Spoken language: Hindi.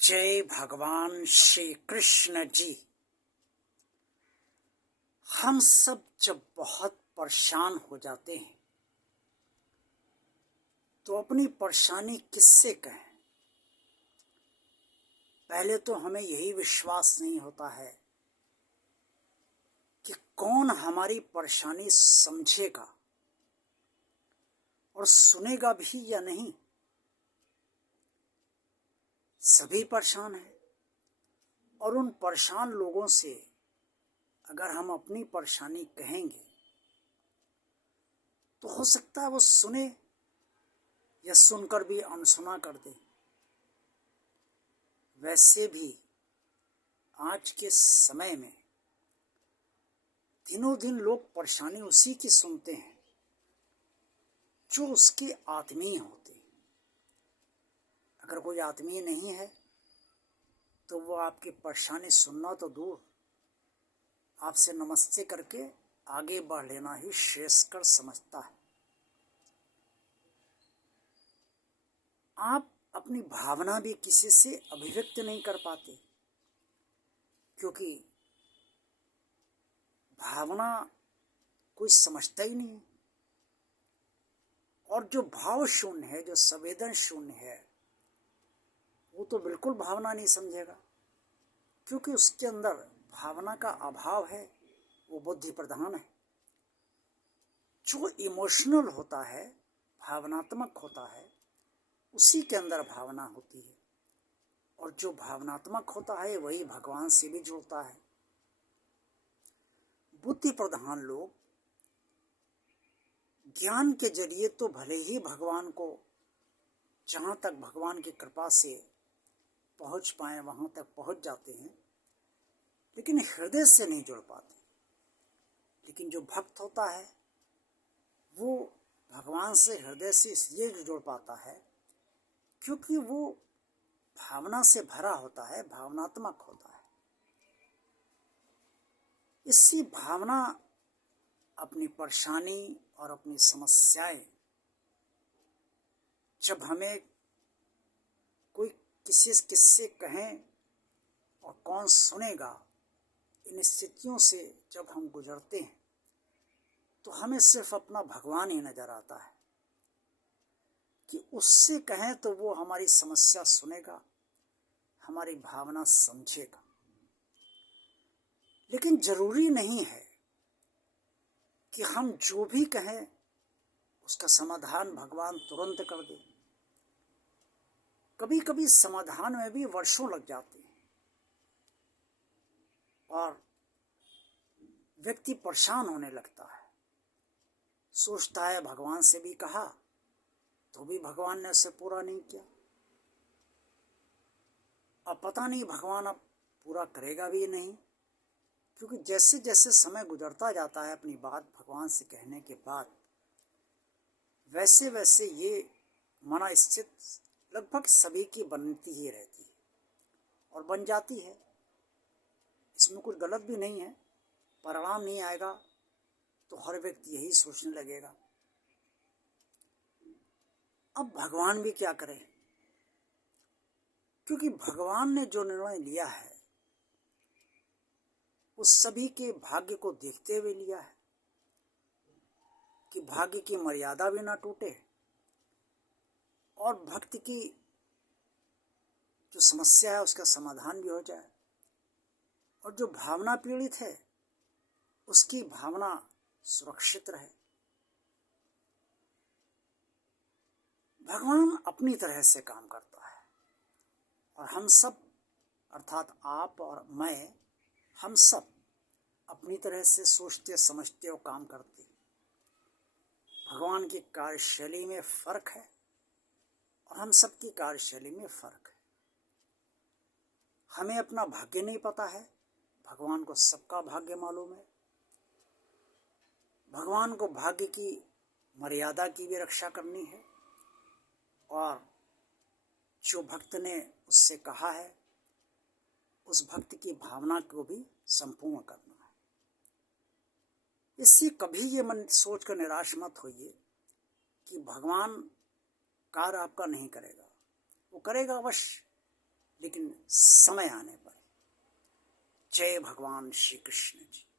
जय भगवान श्री कृष्ण जी। हम सब जब बहुत परेशान हो जाते हैं तो अपनी परेशानी किससे कहें। पहले तो हमें यही विश्वास नहीं होता है कि कौन हमारी परेशानी समझेगा और सुनेगा भी या नहीं। सभी परेशान हैं और उन परेशान लोगों से अगर हम अपनी परेशानी कहेंगे तो हो सकता है वो सुने या सुनकर भी अनसुना कर दे। वैसे भी आज के समय में दिनों दिन लोग परेशानी उसी की सुनते हैं जो उसके आत्मीय होते हैं। अगर कोई आत्मीय नहीं है तो वो आपकी परेशानी सुनना तो दूर, आपसे नमस्ते करके आगे बढ़ लेना ही श्रेयस्कर समझता है। आप अपनी भावना भी किसी से अभिव्यक्त नहीं कर पाते क्योंकि भावना कोई समझता ही नहीं। और जो भाव शून्य है, जो संवेदन शून्य है, वो तो बिल्कुल भावना नहीं समझेगा क्योंकि उसके अंदर भावना का अभाव है, वो बुद्धि प्रधान है। जो इमोशनल होता है, भावनात्मक होता है, उसी के अंदर भावना होती है और जो भावनात्मक होता है वही भगवान से भी जुड़ता है। बुद्धि प्रधान लोग ज्ञान के जरिए तो भले ही भगवान को, जहाँ तक भगवान की कृपा से पहुँच पाए वहाँ तक पहुँच जाते हैं, लेकिन हृदय से नहीं जुड़ पाते। लेकिन जो भक्त होता है वो भगवान से हृदय से इसलिए जुड़ पाता है क्योंकि वो भावना से भरा होता है, भावनात्मक होता है। इसी भावना अपनी परेशानी और अपनी समस्याएं जब हमें कोई किसी किससे कहें और कौन सुनेगा, इन स्थितियों से जब हम गुजरते हैं तो हमें सिर्फ अपना भगवान ही नजर आता है कि उससे कहें तो वो हमारी समस्या सुनेगा, हमारी भावना समझेगा। लेकिन जरूरी नहीं है कि हम जो भी कहें उसका समाधान भगवान तुरंत कर दे। कभी कभी समाधान में भी वर्षों लग जाते हैं और व्यक्ति परेशान होने लगता है, सोचता है भगवान से भी कहा तो भी भगवान ने उसे पूरा नहीं किया। अब पता नहीं भगवान अब पूरा करेगा भी नहीं, क्योंकि जैसे जैसे समय गुजरता जाता है अपनी बात भगवान से कहने के बाद, वैसे वैसे ये मना स्थित लगभग सभी की बनती ही रहती है और बन जाती है। इसमें कुछ गलत भी नहीं है। परिणाम नहीं आएगा तो हर व्यक्ति यही सोचने लगेगा। अब भगवान भी क्या करें, क्योंकि भगवान ने जो निर्णय लिया है वो सभी के भाग्य को देखते हुए लिया है कि भाग्य की मर्यादा भी ना टूटे और भक्त की जो समस्या है उसका समाधान भी हो जाए और जो भावना पीड़ित है उसकी भावना सुरक्षित रहे। भगवान अपनी तरह से काम करता है और हम सब, अर्थात आप और मैं, हम सब अपनी तरह से सोचते समझते और काम करते। भगवान की कार्यशैली में फर्क है और हम सबकी कार्यशैली में फर्क है। हमें अपना भाग्य नहीं पता है, भगवान को सबका भाग्य मालूम है। भगवान को भाग्य की मर्यादा की भी रक्षा करनी है और जो भक्त ने उससे कहा है उस भक्त की भावना को भी संपूर्ण करना है। इससे कभी ये मन सोच कर निराश मत होइए कि भगवान कार्य आपका नहीं करेगा। वो करेगा अवश्य, लेकिन समय आने पर। जय भगवान श्री कृष्ण जी।